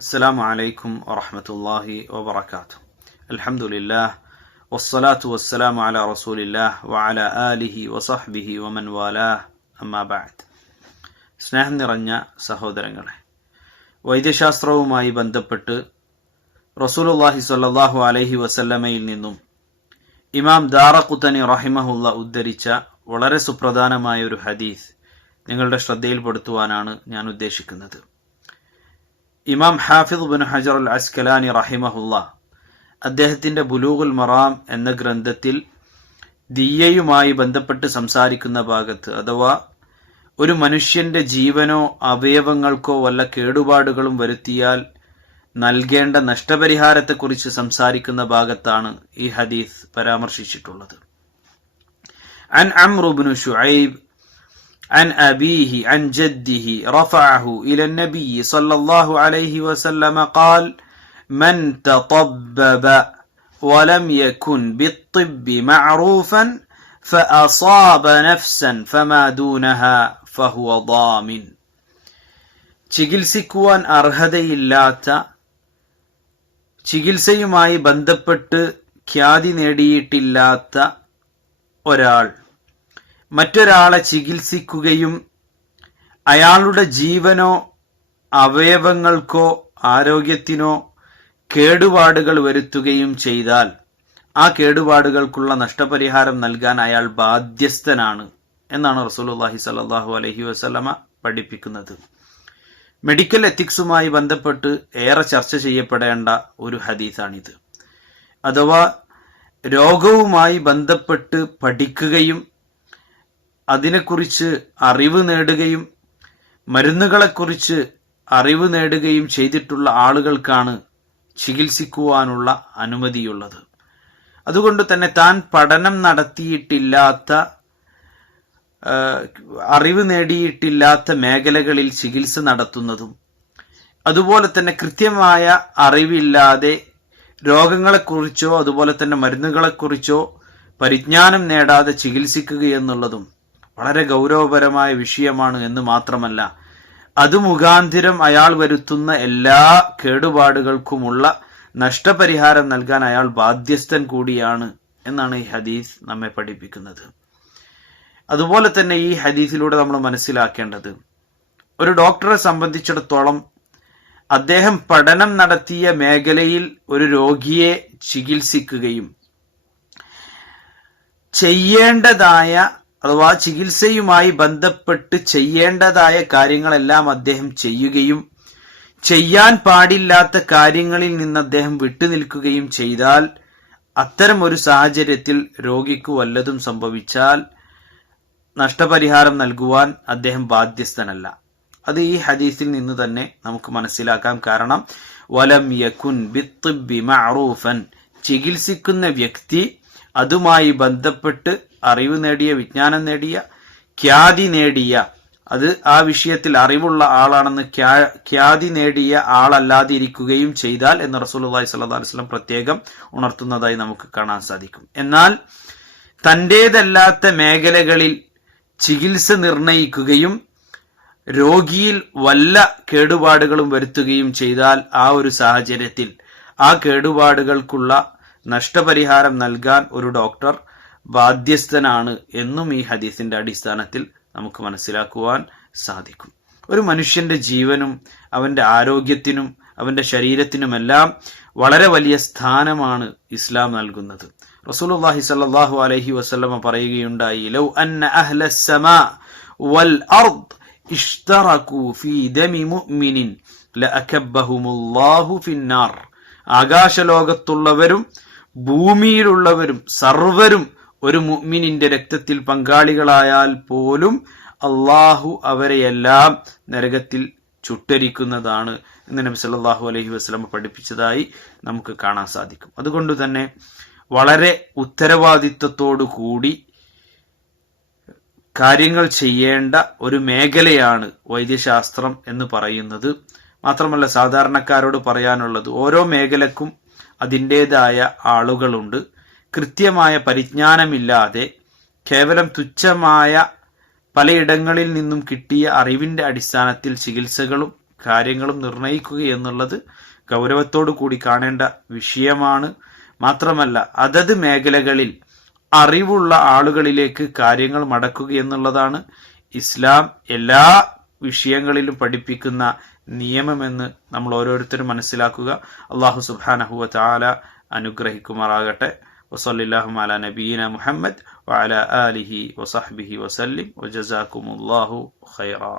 അസ്സലാമു അലൈക്കും വറഹ്മത്തുള്ളാഹി വബറകാതുഹു. അൽഹംദുലില്ലാഹ് വസ്സലാത്തു വസ്സലാമു അലാ റസൂലില്ലാഹ് വഅലാ ആലിഹി വസഹ്ബിഹി വമൻ വാലാഹ്. അമ്മാ ബഅദ്. സ്നേഹം നിറഞ്ഞ സഹോദരങ്ങളെ, വൈദ്യശാസ്ത്രവുമായി ബന്ധപ്പെട്ട് റസൂലുള്ളാഹി സ്വല്ലല്ലാഹു അലൈഹി വസല്ലമയിൽ നിന്നും ഇമാം ദാറഖുത്നി റഹിമഹുള്ള ഉദ്ധരിച്ച വളരെ സുപ്രധാനമായ ഒരു ഹദീസ് നിങ്ങളുടെ ശ്രദ്ധയിൽപ്പെടുത്തുവാനാണ് ഞാൻ ഉദ്ദേശിക്കുന്നത്. ഇമാം ഹാഫിദ് ബിൻ ഹജർ അൽ അസ്കലാനി റഹിമഹുല്ല അദ്ദേഹത്തിന്റെ ബുലൂഗുൽ മറാം എന്ന ഗ്രന്ഥത്തിൽ ദിയ്യയുമായി ബന്ധപ്പെട്ട് സംസാരിക്കുന്ന ഭാഗത്ത്, അഥവാ ഒരു മനുഷ്യന്റെ ജീവനോ അവയവങ്ങൾക്കോ വല്ല കേടുപാടുകളും വരുത്തിയാൽ നൽകേണ്ട നഷ്ടപരിഹാരത്തെക്കുറിച്ച് സംസാരിക്കുന്ന ഭാഗത്താണ് ഈ ഹദീസ് പരാമർശിച്ചിട്ടുള്ളത്. അൻ അംറു ബിൻ ശുഐബ് عن أبيه عن جده رفعه إلى النبي صلى الله عليه وسلم قال: من تطبب ولم يكن بالطب معروفا فأصاب نفسا فما دونها فهو ضامن. ചികിത്സിക്കുവാൻ അർഹതയില്ലാത്ത, ചികിത്സയുമായി ബന്ധപ്പെട്ട് ഖ്യാതി നേടിയിട്ടില്ലാത്ത ഒരാൾ മറ്റൊരാളെ ചികിത്സിക്കുകയും അയാളുടെ ജീവനോ അവയവങ്ങൾക്കോ ആരോഗ്യത്തിനോ കേടുപാടുകൾ വരുത്തുകയും ചെയ്താൽ ആ കേടുപാടുകൾക്കുള്ള നഷ്ടപരിഹാരം നൽകാൻ അയാൾ ബാധ്യസ്ഥനാണ് എന്നാണ് റസൂലുള്ളാഹി സ്വല്ലല്ലാഹു അലൈഹി വസല്ലമ പഠിപ്പിക്കുന്നത്. മെഡിക്കൽ എത്തിക്സുമായി ബന്ധപ്പെട്ട് ഏറെ ചർച്ച ചെയ്യപ്പെടേണ്ട ഒരു ഹദീസാണിത്. അഥവാ രോഗവുമായി ബന്ധപ്പെട്ട് പഠിക്കുകയും അതിനെക്കുറിച്ച് അറിവ് നേടുകയും മരുന്നുകളെക്കുറിച്ച് അറിവ് നേടുകയും ചെയ്തിട്ടുള്ള ആളുകൾക്കാണ് ചികിത്സിക്കുവാനുള്ള അനുമതിയുള്ളത്. അതുകൊണ്ട് തന്നെ താൻ പഠനം നടത്തിയിട്ടില്ലാത്ത, അറിവ് നേടിയിട്ടില്ലാത്ത മേഖലകളിൽ ചികിത്സ നടത്തുന്നതും, അതുപോലെ തന്നെ കൃത്യമായ അറിവില്ലാതെ രോഗങ്ങളെക്കുറിച്ചോ അതുപോലെ തന്നെ മരുന്നുകളെക്കുറിച്ചോ പരിജ്ഞാനം നേടാതെ ചികിത്സിക്കുക എന്നുള്ളതും വളരെ ഗൗരവപരമായ വിഷയമാണ് എന്ന് മാത്രമല്ല, അത് മുഖാന്തിരം അയാൾ വരുത്തുന്ന എല്ലാ കേടുപാടുകൾക്കുമുള്ള നഷ്ടപരിഹാരം നൽകാൻ അയാൾ ബാധ്യസ്ഥൻ കൂടിയാണ് എന്നാണ് ഈ ഹദീസ് നമ്മെ പഠിപ്പിക്കുന്നത്. അതുപോലെ തന്നെ ഈ ഹദീസിലൂടെ നമ്മൾ മനസ്സിലാക്കേണ്ടത്, ഒരു ഡോക്ടറെ സംബന്ധിച്ചിടത്തോളം അദ്ദേഹം പഠനം നടത്തിയ മേഖലയിൽ ഒരു രോഗിയെ ചികിത്സിക്കുകയും ചെയ്യേണ്ടതായ, അഥവാ ചികിത്സയുമായി ബന്ധപ്പെട്ട് ചെയ്യേണ്ടതായ കാര്യങ്ങളെല്ലാം അദ്ദേഹം ചെയ്യുകയും ചെയ്യാൻ പാടില്ലാത്ത കാര്യങ്ങളിൽ നിന്ന് അദ്ദേഹം വിട്ടുനിൽക്കുകയും ചെയ്താൽ, അത്തരം ഒരു സാഹചര്യത്തിൽ രോഗിക്ക് വല്ലതും സംഭവിച്ചാൽ നഷ്ടപരിഹാരം നൽകുവാൻ അദ്ദേഹം ബാധ്യസ്ഥനല്ല. അത് ഈ ഹദീസിൽ നിന്ന് തന്നെ നമുക്ക് മനസ്സിലാക്കാം. കാരണം വലം യകുൻ ബിത്തിബ്ബി മഅറൂഫൻ, ചികിത്സിക്കുന്ന വ്യക്തി അതുമായി ബന്ധപ്പെട്ട് അറിവ് നേടിയ, വിജ്ഞാനം നേടിയ, ഖ്യാതി നേടിയ, അത് ആ വിഷയത്തിൽ അറിവുള്ള ആളാണെന്ന് ഖ്യാതി നേടിയ ആളല്ലാതിരിക്കുകയും ചെയ്താൽ എന്ന് റസൂലുള്ളാഹി സ്വല്ലല്ലാഹു അലൈഹി വസല്ലം പ്രത്യേകം ഉണർത്തുന്നതായി നമുക്ക് കാണാൻ സാധിക്കും. എന്നാൽ തന്റേതല്ലാത്ത മേഖലകളിൽ ചികിത്സ നിർണയിക്കുകയും രോഗിയിൽ വല്ല കേടുപാടുകളും വരുത്തുകയും ചെയ്താൽ ആ ഒരു സാഹചര്യത്തിൽ ആ കേടുപാടുകൾക്കുള്ള നഷ്ടപരിഹാരം നൽകാൻ ഒരു ഡോക്ടർ ബാധ്യസ്ഥനാണ് എന്നും ഈ ഹദീസിന്റെ അടിസ്ഥാനത്തിൽ നമുക്ക് മനസ്സിലാക്കുവാൻ സാധിക്കും. ഒരു മനുഷ്യന്റെ ജീവനും അവന്റെ ആരോഗ്യത്തിനും അവന്റെ ശരീരത്തിനുമെല്ലാം വളരെ വലിയ സ്ഥാനമാണ് ഇസ്ലാം നൽകുന്നത്. റസൂലുള്ളാഹി സ്വല്ലല്ലാഹു അലൈഹി വസല്ലമ പറയുകയുണ്ടായി, ലൗ അന്ന അഹ്ലസ് സമാ വൽ അർദ് ഇഷ്തറകൂ ഫീ ദമി മുഅ്മിനിൻ ലഅകബ്ബഹുമുല്ലാഹു ഫിന്നാർ. ആകാശലോകത്തുള്ളവരും ഭൂമിയിലുള്ളവരും സർവരും ഒരു മുഅ്മിനിന്റെ രക്തത്തിൽ പങ്കാളികളായാൽ പോലും അള്ളാഹു അവരെയെല്ലാം നരകത്തിൽ ചുട്ടരിക്കുന്നതാണ് എന്ന് നബി സല്ലല്ലാഹു അലൈഹി വസല്ലം പഠിപ്പിച്ചതായി നമുക്ക് കാണാൻ സാധിക്കും. അതുകൊണ്ട് തന്നെ വളരെ ഉത്തരവാദിത്വത്തോടു കൂടി കാര്യങ്ങൾ ചെയ്യേണ്ട ഒരു മേഖലയാണ് വൈദ്യശാസ്ത്രം എന്ന് പറയുന്നത്. മാത്രമല്ല, സാധാരണക്കാരോട് പറയാനുള്ളത്, ഓരോ മേഖലക്കും അതിൻ്റെതായ ആളുകളുണ്ട്. കൃത്യമായ പരിജ്ഞാനമില്ലാതെ കേവലം തുച്ഛമായ പലയിടങ്ങളിൽ നിന്നും കിട്ടിയ അറിവിന്റെ അടിസ്ഥാനത്തിൽ ചികിത്സകളും കാര്യങ്ങളും നിർണയിക്കുക എന്നുള്ളത് ഗൗരവത്തോടു കൂടി കാണേണ്ട വിഷയമാണ്. മാത്രമല്ല അതത് മേഖലകളിൽ അറിവുള്ള ആളുകളിലേക്ക് കാര്യങ്ങൾ മടക്കുക എന്നുള്ളതാണ് ഇസ്ലാം എല്ലാ വിഷയങ്ങളിലും പഠിപ്പിക്കുന്ന നിയമമെന്ന് നമ്മൾ ഓരോരുത്തരും മനസ്സിലാക്കുക. അല്ലാഹു സുബ്ഹാനഹു വ തആല അനുഗ്രഹിക്കുമാറാകട്ടെ. വസല്ലല്ലാഹു അലാ നബിയിന മുഹമ്മദ് വഅലാ ആലിഹി വസഹ്ബിഹി വസല്ലിം വജസാകുമുല്ലാഹു ഖൈറാ.